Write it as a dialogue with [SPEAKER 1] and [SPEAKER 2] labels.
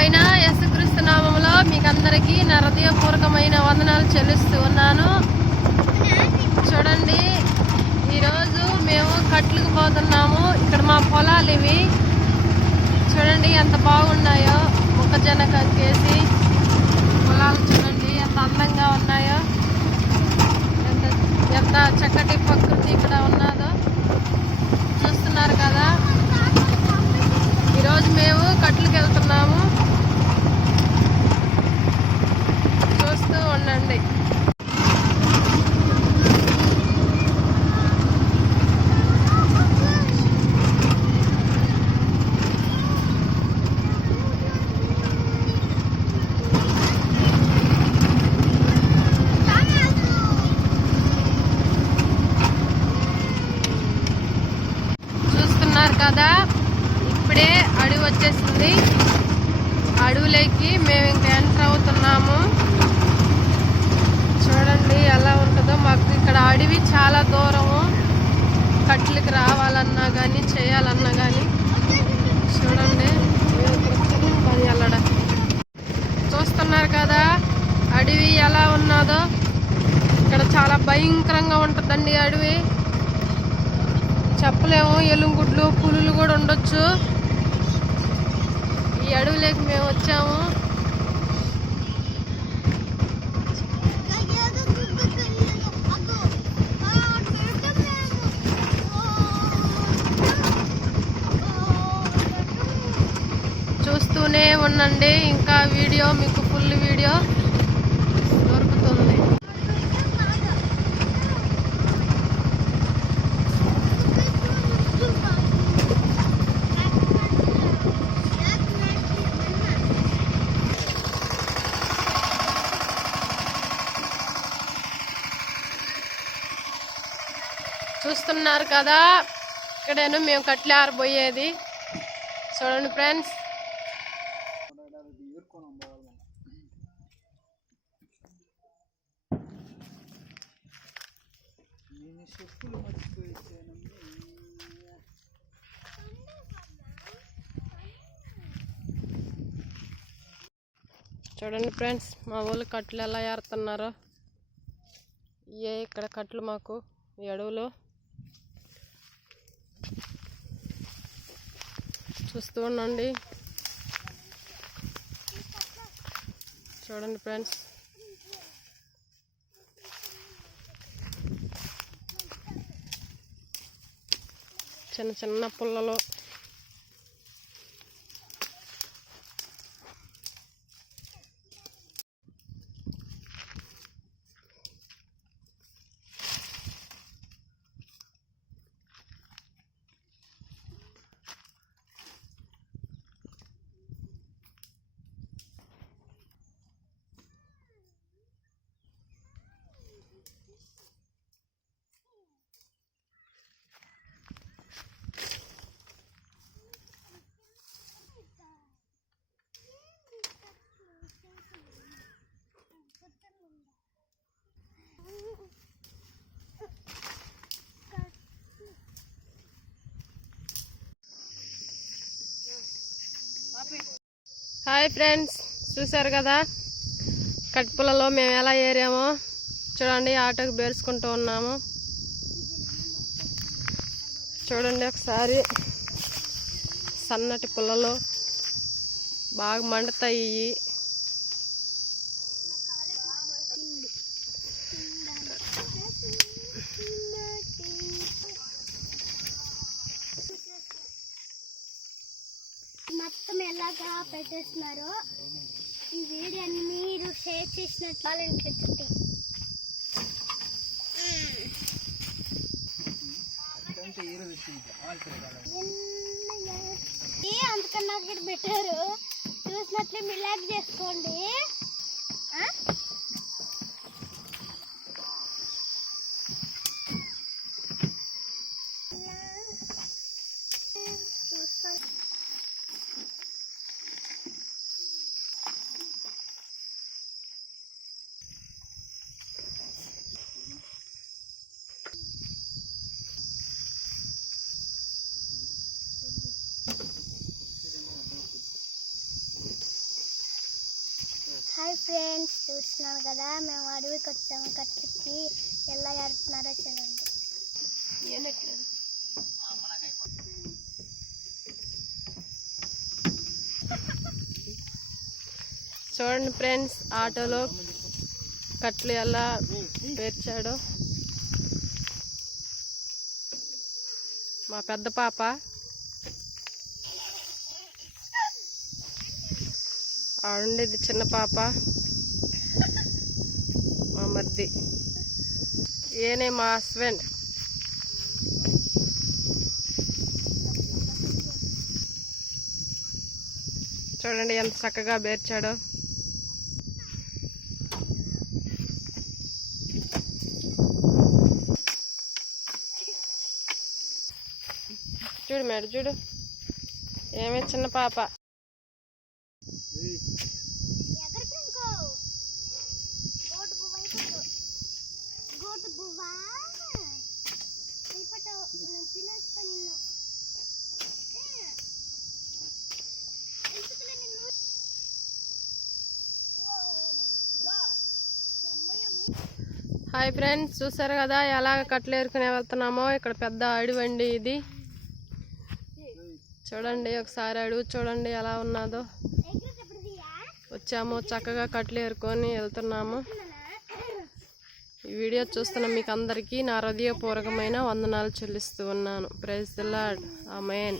[SPEAKER 1] అయిన యేసుక్రీస్తు నామంలో మీకు అందరికీ నా హృదయపూర్వకమైన వందనాలు చెల్లిస్తూ ఉన్నాను. చూడండి ఈరోజు మేము కట్లకు పోతున్నాము. ఇక్కడ మా పొలాలు ఇవి. చూడండి ఎంత బాగున్నాయో. మొక్కజొన్న కంకేసి పొలాలు చూడండి ఎంత అందంగా ఉన్నాయో. ఎంత ఎంత చక్కటి ప్రకృతి ఇక్కడ ఉన్నదో చూస్తున్నారు కదా ఈరోజు మేము కట్లకి వెళ్తున్నాము చూస్తూ ఉండండి చూస్తున్నారు కదా ఇప్పుడే అడవి వచ్చేసింది. అడవిలోకి మేము ఇంకా ఎంటర్ అవుతున్నాము. చూడండి ఎలా ఉంటుందో. మాకు ఇక్కడ అడవి చాలా దూరము. కట్లకి రావాలన్నా కానీ చేయాలన్నా కానీ చూడండి. పని వెళ్ళడ చూస్తున్నారు కదా అడవి ఎలా ఉన్నదో. ఇక్కడ చాలా భయంకరంగా ఉంటుందండి అడవి. చెప్పలేము. ఎలుగుడ్లు ఈ అడవిలోకి మేము వచ్చాము. చూస్తూనే ఉండండి. ఇంకా వీడియో మీకు ఫుల్ వీడియో. చూస్తున్నారు కదా. ఇక్కడేను మేము కట్లే ఆరబోయేది చూడండి ఫ్రెండ్స్. చూడండి ఫ్రెండ్స్ మా ఊళ్ళు కట్లు ఎలా ఏరుతున్నారో. ఏ ఇక్కడ కట్లు మాకు ఈ అడవులో. చూస్తూ ఉండండి. చూడండి ఫ్రెండ్స్. చిన్న చిన్న పుల్లలో హాయ్ ఫ్రెండ్స్ చూసారు కదా? కట్పులలో మేము ఎలా ఏరామో? చూడండి ఆటోకి బేర్చుకుంటూ ఉన్నాము. చూడండి ఒకసారి. సన్నటి పుల్లలు బాగా మండుతాయి.
[SPEAKER 2] మొత్తం ఎలాగా పెట్టేస్తున్నారో ఈ వీడియోని మీరు షేర్ చేసినట్లు వాళ్ళని అందుకని నాకు ఇక్కడ పెట్టారు. చూసినట్లే మీరు లైక్ చేసుకోండి. హాయ్ ఫ్రెండ్స్ చూస్తున్నాను కదా? మేము అడవికి వచ్చాము. కట్లకి ఎలా ఆడుతున్నారో చూడండి.
[SPEAKER 1] చూడండి ఫ్రెండ్స్ ఆటోలో కట్లు ఎలా పేర్చాడో. మా పెద్ద పాప ఆడుండేది చిన్న పాప. మా మర్ది. ఏనే మా హస్బెండ్. చూడండి ఎంత చక్కగా బేర్చాడో చూడు మేడం చూడు. ఏమే చిన్న పాప. హాయ్ ఫ్రెండ్స్ చూసారు కదా ఎలాగ కట్లు ఏరుకుని వెళ్తున్నామో? ఇక్కడ పెద్ద అడవండి ఇది. చూడండి ఒకసారి అడుగు చూడండి ఎలా ఉన్నదో. వచ్చాము చక్కగా కట్టలు ఏరుకొని వెళ్తున్నాము. ఈ వీడియో చూస్తున్న మీకు అందరికీ నా హృదయపూర్వకమైన వందనాలు చెల్లిస్తూ ఉన్నాను. ప్రైజ్ దిల్లాడ్ ఆ ఆమెన్.